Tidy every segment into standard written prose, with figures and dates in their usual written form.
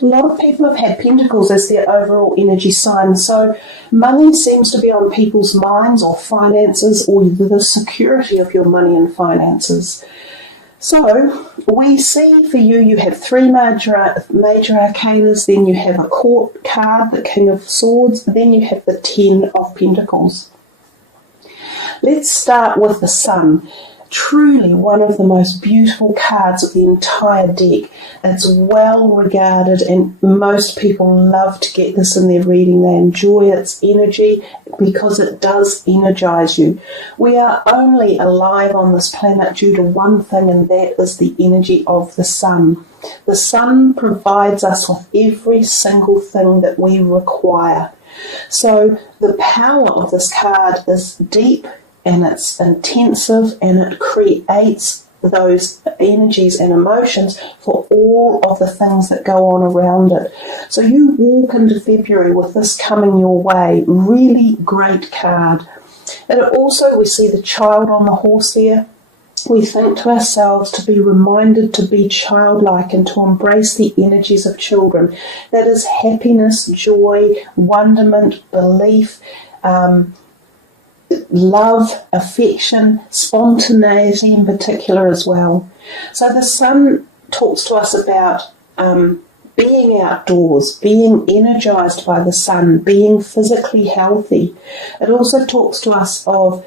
A lot of people have had pentacles as their overall energy sign, so money seems to be on people's minds, or finances, or the security of your money and finances. So we see for you, you have three major arcanas, then you have a court card, the King of Swords, then you have the 10 of Pentacles. Let's start with the Sun. Truly one of the most beautiful cards of the entire deck. It's well regarded and most people love to get this in their reading. They enjoy its energy because it does energize you. We are only alive on this planet due to one thing, and that is the energy of the Sun. The Sun provides us with every single thing that we require. So the power of this card is deep, and it's intensive, and it creates those energies and emotions for all of the things that go on around it. So you walk into February with this coming your way. Really great card. And also we see the child on the horse there. We think to ourselves to be reminded to be childlike and to embrace the energies of children. That is happiness, joy, wonderment, belief, love, affection, spontaneity in particular as well. So the Sun talks to us about being outdoors, being energized by the Sun, being physically healthy. It also talks to us of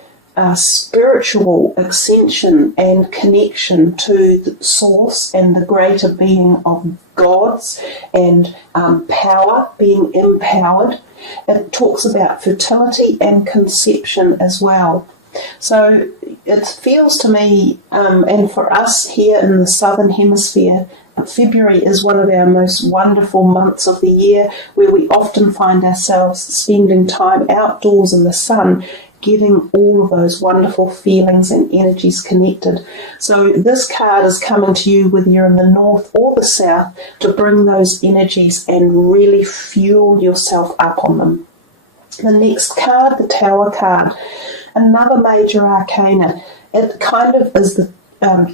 spiritual ascension and connection to the source and the greater being of gods, and power, being empowered. It talks about fertility and conception as well. So it feels to me, and for us here in the Southern Hemisphere, February is one of our most wonderful months of the year, where we often find ourselves spending time outdoors in the sun, getting all of those wonderful feelings and energies connected. So this card is coming to you, whether you're in the north or the south, to bring those energies and really fuel yourself up on them. The next card, the Tower card, another major arcana. It kind of is the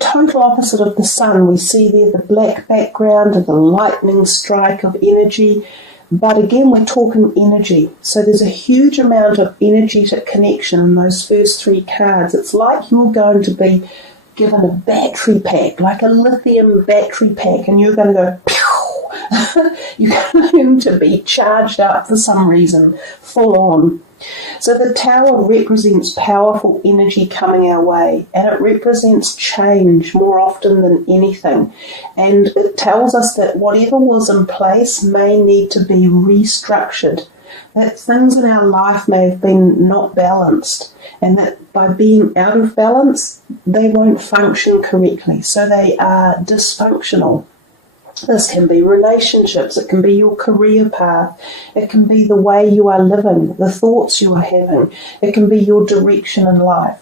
total opposite of the Sun. We see there the black background and the lightning strike of energy. But again, we're talking energy. So there's a huge amount of energetic connection in those first three cards. It's like you're going to be given a battery pack, like a lithium battery pack, and you're going to go, pew! You're going to be charged up for some reason, full on. So the Tower represents powerful energy coming our way, and it represents change more often than anything. And it tells us that whatever was in place may need to be restructured, that things in our life may have been not balanced, and that by being out of balance, they won't function correctly, so they are dysfunctional. This can be relationships, it can be your career path, it can be the way you are living, the thoughts you are having, it can be your direction in life.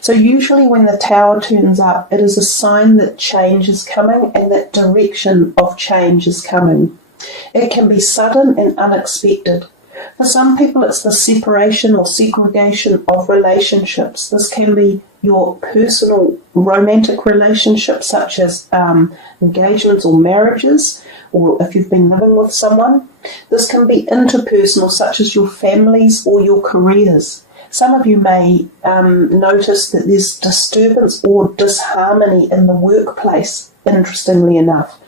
So usually when the Tower turns up, it is a sign that change is coming and that direction of change is coming. It can be sudden and unexpected. For some people, it's the separation or segregation of relationships. This can be your personal romantic relationships, such as engagements or marriages, or if you've been living with someone. This can be interpersonal, such as your families or your careers. Some of you may notice that there's disturbance or disharmony in the workplace, interestingly enough.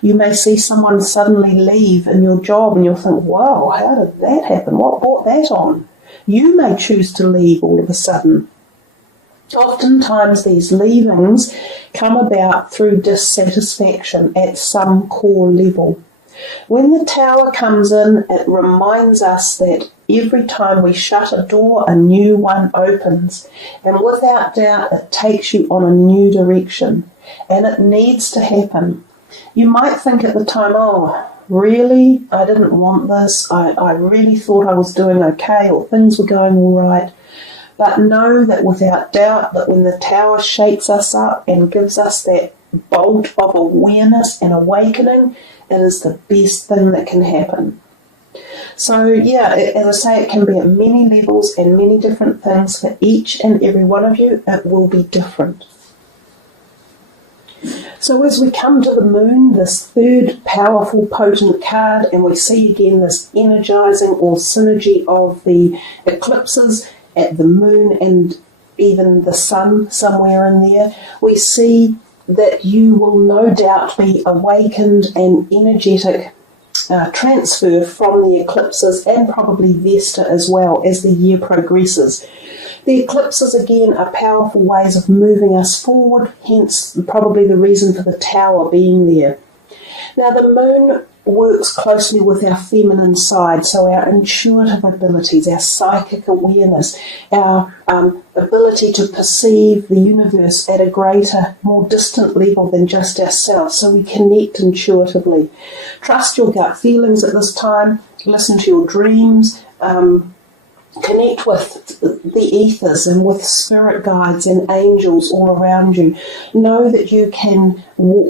You may see someone suddenly leave in your job and you'll think, wow, how did that happen? What brought that on? You may choose to leave all of a sudden. Oftentimes these leavings come about through dissatisfaction at some core level. When the Tower comes in, it reminds us that every time we shut a door, a new one opens. And without doubt, it takes you on a new direction. And it needs to happen. You might think at the time, oh, really? I didn't want this. I really thought I was doing okay, or things were going all right. But know that without doubt that when the Tower shakes us up and gives us that bolt of awareness and awakening, it is the best thing that can happen. So yeah, as I say, it can be at many levels and many different things. For each and every one of you, it will be different. So as we come to the moon, this third powerful, potent card, and we see again this energizing or synergy of the eclipses at the moon and even the sun somewhere in there, we see that you will no doubt be awakened and energetic transfer from the eclipses and probably Vesta as well as the year progresses. The eclipses, again, are powerful ways of moving us forward, hence probably the reason for the tower being there. Now, the moon works closely with our feminine side, so our intuitive abilities, our psychic awareness, our ability to perceive the universe at a greater, more distant level than just ourselves, so we connect intuitively. Trust your gut feelings at this time, listen to your dreams, connect with the ethers and with spirit guides and angels all around you. Know that you can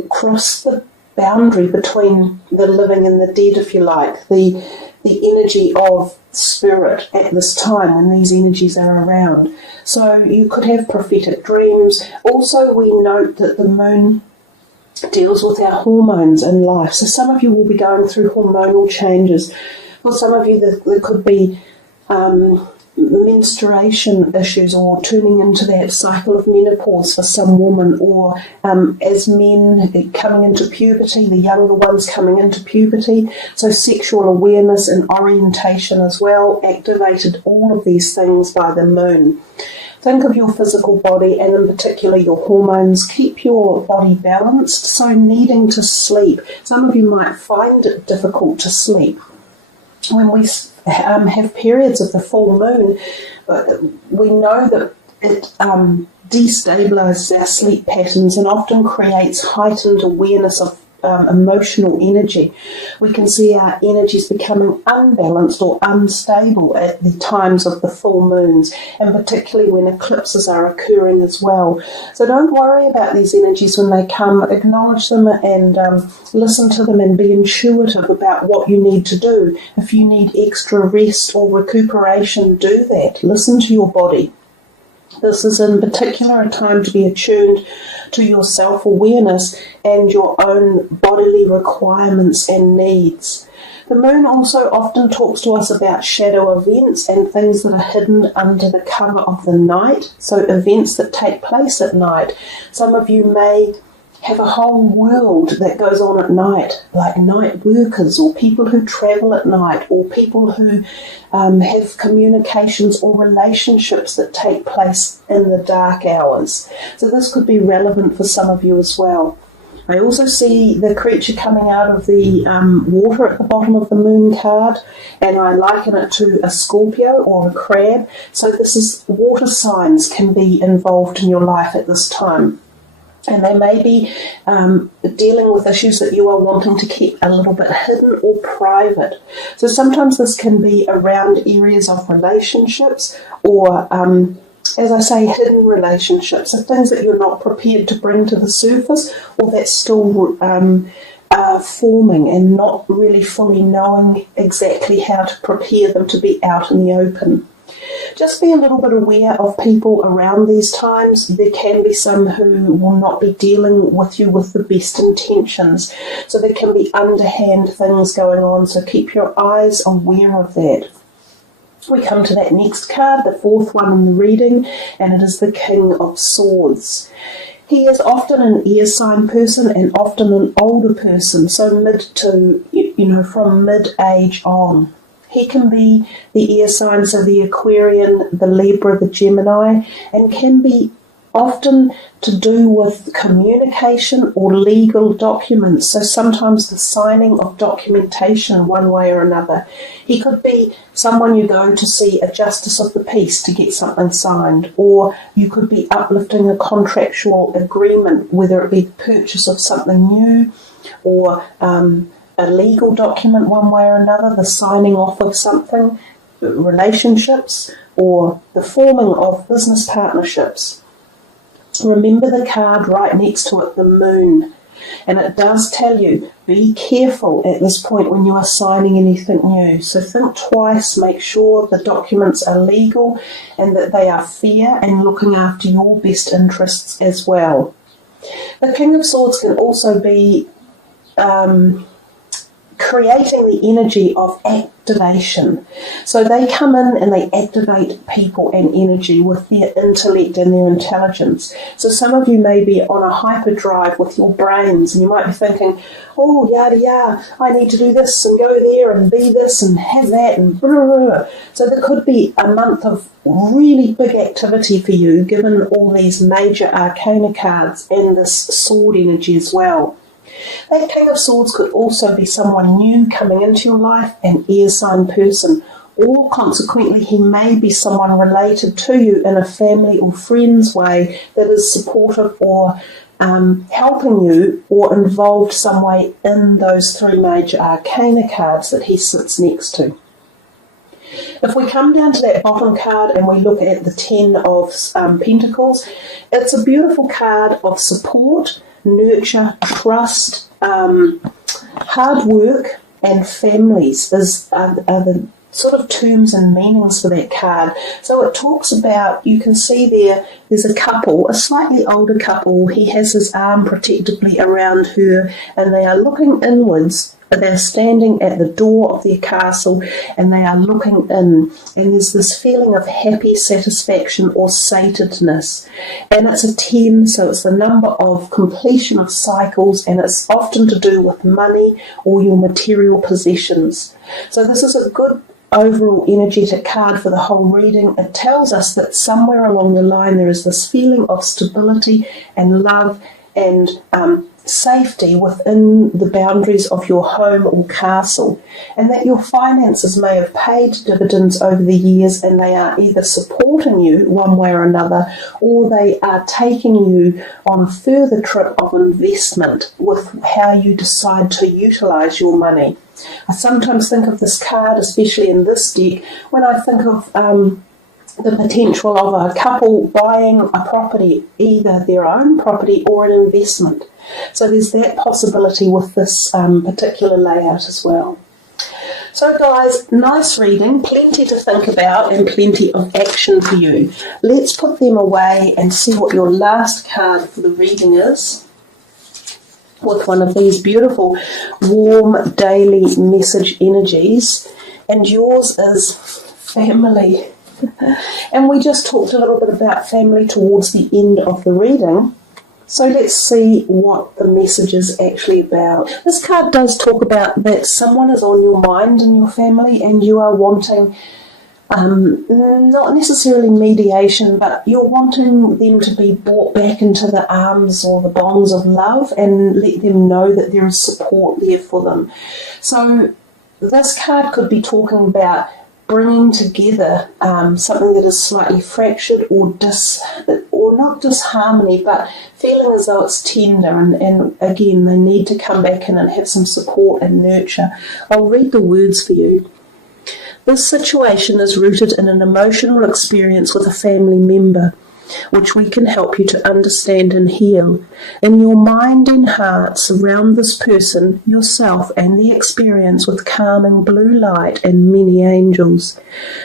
cross the boundary between the living and the dead, if you like, the energy of spirit at this time when these energies are around. So you could have prophetic dreams. Also, we note that the moon deals with our hormones in life. So some of you will be going through hormonal changes. For some of you, there could be menstruation issues or turning into that cycle of menopause for some woman, or as men coming into puberty, the younger ones coming into puberty. So sexual awareness and orientation as well, activated all of these things by the moon. Think of your physical body and in particular your hormones. Keep your body balanced, so needing to sleep. Some of you might find it difficult to sleep. When we have periods of the full moon, we know that it destabilizes our sleep patterns and often creates heightened awareness of emotional energy. We can see our energies becoming unbalanced or unstable at the times of the full moons, and particularly when eclipses are occurring as well. So don't worry about these energies when they come. Acknowledge them and listen to them and be intuitive about what you need to do. If you need extra rest or recuperation, do that. Listen to your body. This is in particular a time to be attuned to your self-awareness and your own bodily requirements and needs. The moon also often talks to us about shadow events and things that are hidden under the cover of the night, so events that take place at night. Some of you may have a whole world that goes on at night, like night workers or people who travel at night or people who have communications or relationships that take place in the dark hours. So this could be relevant for some of you as well. I also see the creature coming out of the water at the bottom of the moon card, and I liken it to a Scorpio or a crab. So this is water signs can be involved in your life at this time. And they may be dealing with issues that you are wanting to keep a little bit hidden or private. So sometimes this can be around areas of relationships or, as I say, hidden relationships. So things that you're not prepared to bring to the surface or that's still forming and not really fully knowing exactly how to prepare them to be out in the open. Just be a little bit aware of people around these times. There can be some who will not be dealing with you with the best intentions. So there can be underhand things going on. So keep your eyes aware of that. We come to that next card, the fourth one in the reading, and it is the King of Swords. He is often an air sign person and often an older person, so from mid-age on. He can be the air signs of the Aquarian, the Libra, the Gemini, and can be often to do with communication or legal documents. So sometimes the signing of documentation one way or another. He could be someone you go to see a justice of the peace to get something signed, or you could be uplifting a contractual agreement, whether it be the purchase of something new or a legal document one way or another, the signing off of something, relationships, or the forming of business partnerships. Remember the card right next to it, the moon, and it does tell you, be careful at this point when you are signing anything new. So think twice, make sure the documents are legal and that they are fair and looking after your best interests as well. The King of Swords can also be creating the energy of activation. So they come in and they activate people and energy with their intellect and their intelligence. So some of you may be on a hyperdrive with your brains, and you might be thinking, oh, yada yada, I need to do this and go there and be this and have that and blah, blah, blah. So there could be a month of really big activity for you, given all these major arcana cards and this sword energy as well. That King of Swords could also be someone new coming into your life, an air sign person, or consequently he may be someone related to you in a family or friends way that is supportive or helping you or involved some way in those three major arcana cards that he sits next to. If we come down to that bottom card and we look at the 10 of Pentacles, it's a beautiful card of support, nurture, trust, hard work, and families are the sort of terms and meanings for that card. So it talks about, you can see there's a couple, a slightly older couple. He has his arm protectively around her, and they are looking inwards. They're standing at the door of their castle and they are looking in, and there's this feeling of happy satisfaction or satedness. And it's a 10, so it's the number of completion of cycles, and it's often to do with money or your material possessions. So this is a good overall energetic card for the whole reading. It tells us that somewhere along the line there is this feeling of stability and love and safety within the boundaries of your home or castle, and that your finances may have paid dividends over the years, and they are either supporting you one way or another, or they are taking you on a further trip of investment with how you decide to utilize your money. I sometimes think of this card, especially in this deck, when I think of the potential of a couple buying a property, either their own property or an investment. So there's that possibility with this particular layout as well. So guys, nice reading, plenty to think about and plenty of action for you. Let's put them away and see what your last card for the reading is, with one of these beautiful warm daily message energies, and yours is family. And we just talked a little bit about family towards the end of the reading. So let's see what the message is actually about. This card does talk about that someone is on your mind in your family, and you are wanting, not necessarily mediation, but you're wanting them to be brought back into the arms or the bonds of love, and let them know that there is support there for them. So this card could be talking about bringing together something that is slightly fractured or not disharmony, but feeling as though it's tender, and again they need to come back in and have some support and nurture. I'll read the words for you. This situation is rooted in an emotional experience with a family member, which we can help you to understand and heal. In your mind and heart, surround this person, yourself, and the experience with calming blue light and many angels.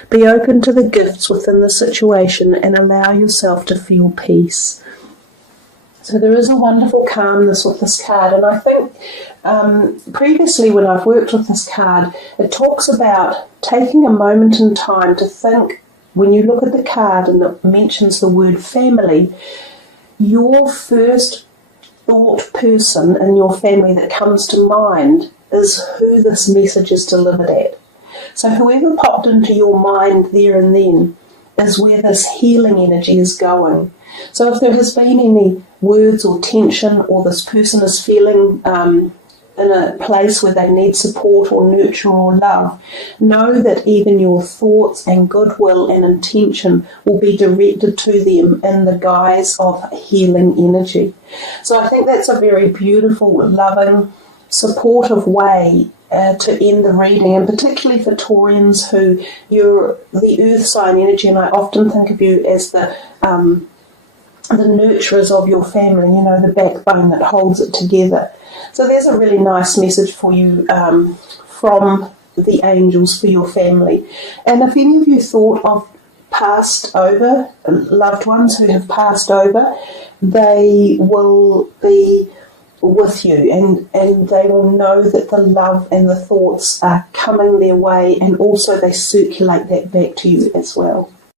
Be open to the gifts within the situation and allow yourself to feel peace. So there is a wonderful calmness with this card, and I think previously when I've worked with this card, it talks about taking a moment in time to think. When you look at the card and it mentions the word family, your first thought person in your family that comes to mind is who this message is delivered at. So whoever popped into your mind there and then is where this healing energy is going. So if there has been any words or tension, or this person is feeling in a place where they need support or nurture or love, know that even your thoughts and goodwill and intention will be directed to them in the guise of healing energy. So I think that's a very beautiful, loving, supportive way to end the reading, and particularly for Taurians who you're the earth sign energy, and I often think of you as the nurturers of your family, you know, the backbone that holds it together. So there's a really nice message for you from the angels for your family. And if any of you thought of passed over, loved ones who have passed over, they will be with you, and they will know that the love and the thoughts are coming their way, and also they circulate that back to you as well.